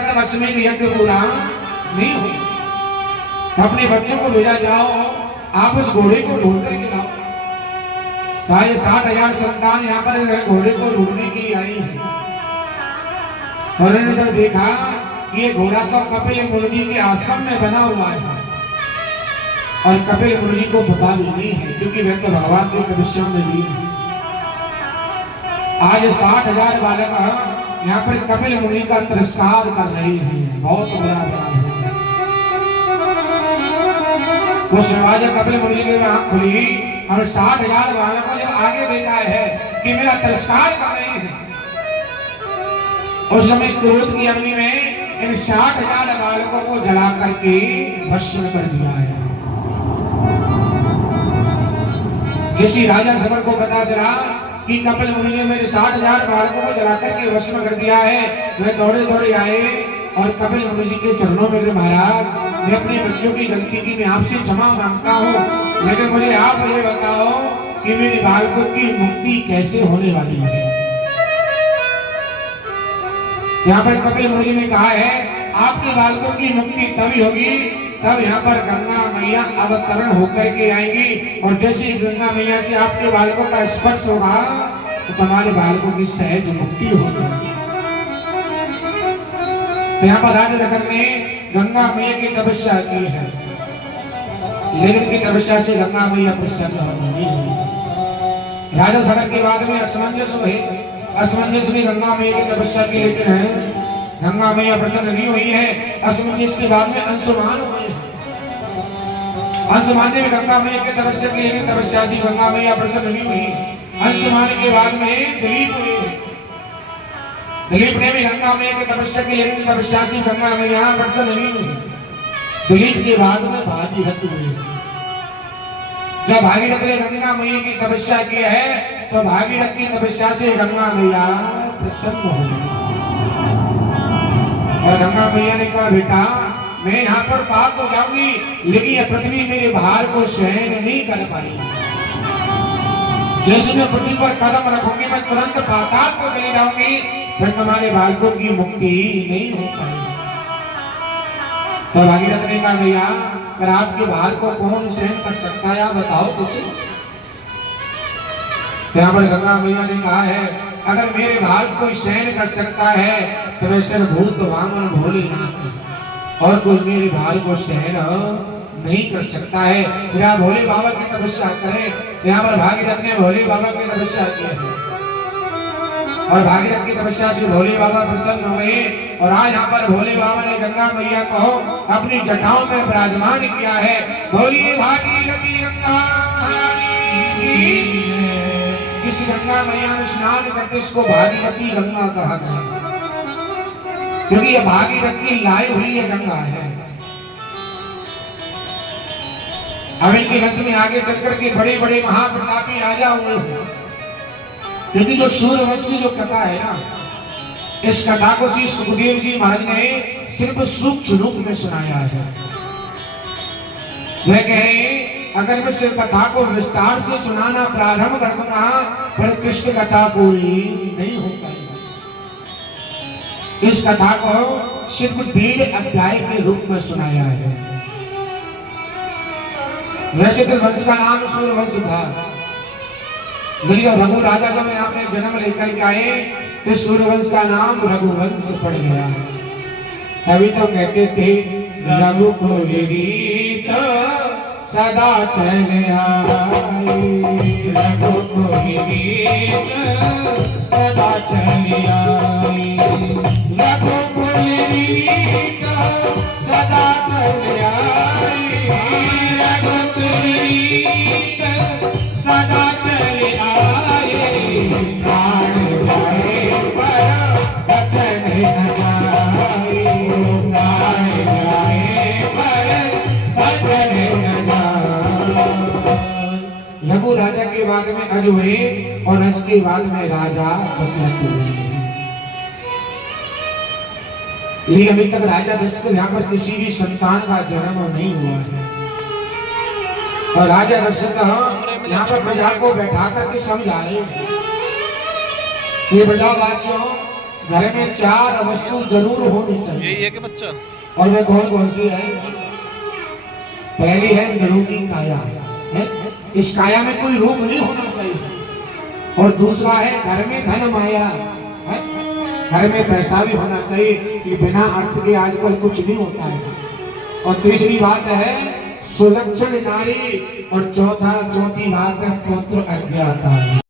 तब अश्वमेध यज्ञ पूरा नहीं हो। अपने बच्चों को भेजा जाओ, आप उस घोड़े को ढूंढ करके लाओ। 60,000 संतान यहाँ पर घोड़े को ढूंढने के लिए आई है। और उन्होंने जब देखा कि ये घोड़ा तो कपिल मुनि के आश्रम में बना हुआ है, और कपिल मुनि को पता भी नहीं है, क्योंकि वह तो भगवान के तपस्या में भी है। आज 60,000 बालक यहाँ पर कपिल मुनि का तिरस्कार कर रहे हैं। बहुत बुरा अपराध है। वो शिवाजी कपिल मुनि की आंख खुली और 60,000 बालकों ने आगे देखा है कि मेरा तिरस्कार कर रहे हैं। उस समय क्रोध की अग्नि में इन 60,000 बालकों को जला करके भस्म कर दिया है। किसी राजा सबर को पता चला कि कपिल मुनि ने मेरे 60,000 बालकों को जला करके भस्म कर दिया है, वे दौड़े दौड़े आए और कपिल मुनि जी के चरणों में, महाराज मैं अपने बच्चों की गलती की मैं आपसे क्षमा मांगता हूँ, लेकिन मुझे आप ये बताओ कि मेरे बालकों की मुक्ति कैसे होने वाली है। यहाँ पर कपिल मुनि ने कहा है आपके बालकों की मुक्ति तभी होगी तब यहाँ पर गंगा मैया अवतरण होकर के आएंगी, और जैसे गंगा मैया से आपके बालकों का स्पर्श होगा तो तुम्हारे बालकों की सहज मुक्ति होगी। तो यहाँ पर राजा जनक ने गंगा मैया की तपस्या की है, लेकिन की तपस्या से गंगा मैया प्रसन्न नहीं हुई। राजा जनक के बाद में असमंजस हुए, असमंजस में गंगा मैया की तपस्या की, लेकिन है गंगा मैया प्रसन्न नहीं हुई है। असमंजस के बाद में अंशुमान हुए, अंशुमान ने गंगा मैया की तपस्या की, लेकिन तपस्या से गंगा मैया प्रसन्न नहीं हुई। अंशुमान के बाद में दिलीप हुए, दिलीप ने भी गंगा मैया की तपस्या की, लेकिन तपस्या से गंगा मैया प्रसन्न नहीं हुई। दिलीप के बाद में भागीरथ हुए। जब भागीरथ ने गंगा मैया की तपस्या की है तो भागीरथ की तपस्या से गंगा मैया प्रसन्न हो गई, और गंगा मैया ने कहा बेटा मैं यहाँ पर पाक हो जाऊंगी, लेकिन यह पृथ्वी मेरे भार को सहन नहीं कर पाई। जैसे मैं पृथ्वी पर कदम रखूंगी मैं तुरंत पाताल को चली जाऊंगी, फिर तुम्हारे बालकों की मुक्ति नहीं हो पाई। तो भागीरथ ने कहा भैया पर आपके भार को कौन सहन कर सकता है, आप बताओ तुझे। यहाँ पर गंगा मैया ने कहा है अगर मेरे भार को सहन कर सकता है तो वैसे भूत वामन भोलेनाथ, और कोई मेरे भार को सहन नहीं कर सकता है। जरा भोले बाबा की तपस्या करें। यहाँ पर भागीरथ ने भोले बाबा की तपस्या की है, और भागीरथ की तपस्या से भोले बाबा प्रसन्न हुए, और आज यहाँ पर भोले बाबा ने गंगा मैया को अपनी जटाओं में विराजमान किया है। बोलिए भागीरथी गंगा जिस गंगा मैया में स्नान करके इसको भागीरथी गंगा कहा गया, क्योंकि ये भागीरथ की लाई हुई ये गंगा है। अब इनके वंश में आगे चलकर के बड़े बड़े महाप्रतापी राजा हुए हैं, क्योंकि जो सूर्यवंश की जो कथा है ना, इस कथा को श्री सुखदेव जी महाराज ने सिर्फ सूक्ष्म रूप में सुनाया है। वह कह रहे अगर मैं इस कथा को विस्तार से सुनाना प्रारंभ कर दूंगा पर कृष्ण कथा पूरी नहीं हो पाएगी। इस कथा को सिर्फ 1.5 अध्याय के रूप में सुनाया है। वैसे तो वंश का नाम सूर्यवंश था, लेकिन रघु राजा जब यहाँ पे जन्म लेकर के आए तो सूर्यवंश का नाम रघुवंश पड़ गया। तभी तो कहते थे रघुकुल रीत सदा चल आई, रघुकुल रीत सदा चल आई, रघुकुल रीत सदा चल आई, रघुकुल रीत सदा चल आई, प्राण जाए पर बचन न जाए, प्राण जाए पर बचन न जाए। रघु राजा के बाद में अज हुए, और अज के बाद में राजा दशरथ हुए। लेकिन अभी तक राजा दशरथ यहाँ पर किसी भी संतान का जन्म नहीं हुआ है, और राजा दशरथ यहाँ पर प्रजा को बैठा करके समझा रहे हैं। ये प्रजावासियों घर में 4 वस्तु जरूर होनी चाहिए। यही है कि बच्चा? और वे कौन कौन सी है? पहली है निरोगी काया है, इस काया में कोई रोग नहीं होना चाहिए। और दूसरा है घर में धन माया है, घर में पैसा भी होना चाहिए कि बिना अर्थ के आजकल कुछ नहीं होता है। और तीसरी बात है सुलक्षण नारी, और चौथी बात है पुत्र अज्ञाता है।